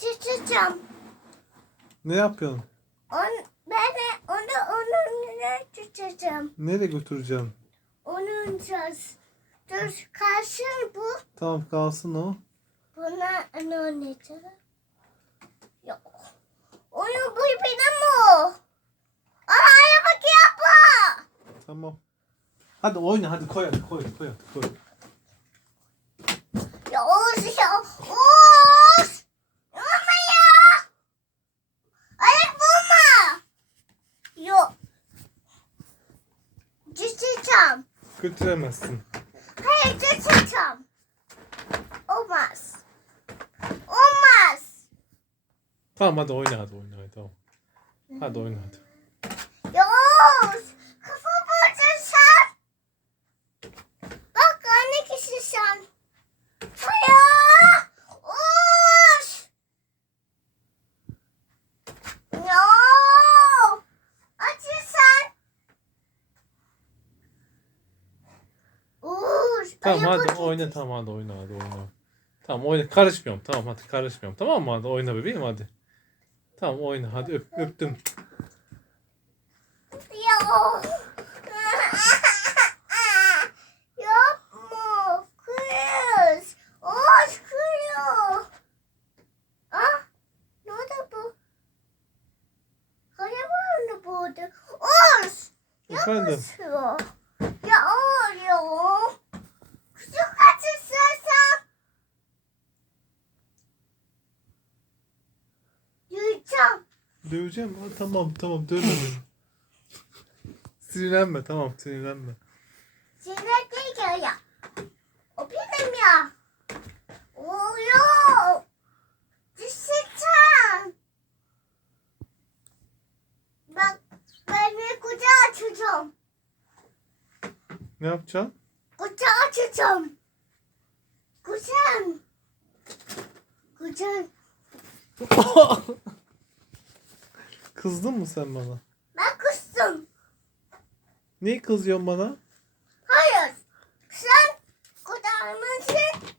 Çiçeceğim. Ne yapıyorsun? On, ben onu onun önüne çiçeceğim. Nereye götüreceğim? Onun söz. Dur karşın bu. Tamam kalsın o. Buna ne oynayacağım? Yok. Oyun bu benim o. Ama araba yapma. Tamam. Hadi oyna hadi koy hadi koy koy hadi koy. Ya Oğuz ya. Oğuz. Yapma ya. Ayak bulma. Yok. Düşeceğim. Götüremezsin. Hayır düşeceğim. Olmaz. Olmaz. Tamam hadi oyna hadi oyna hadi tamam. Hadi oyna hadi. Yavuz! Kafa vurdun sen! Bak anne kişi sen. Hayır! Oğuz! No! Acı sen! Tamam ayağı hadi oyna tamam hadi oyna hadi oyna. Tamam oyna karışmıyorum tamam hadi karışmıyorum tamam mı hadi oyna bebeğim hadi. Tamam oyna hadi öp, öptüm. Ya. Yapma kız. Oğuz kırıyor. Ah ne oldu bu? Kaya var mı burada? Oğuz. Efendim Yapmasın. Ya Oğuz ya. Küçük kaçırsın sen. Yiyeceğim. Döveceğim. Ha, tamam tamam dövme beni. sinirlenme tamam sinirlenme. Sinir değil ya. O benim ya. Oluyor. Düşeceğim. Bak ben bir kucağı açacağım. Ne yapacaksın? Kucağı açacağım. Kucağım. Kucağım. Kızdın mı sen bana? Ben kustum. Niye kızıyorsun bana? Hayır. Sen kucağımızın.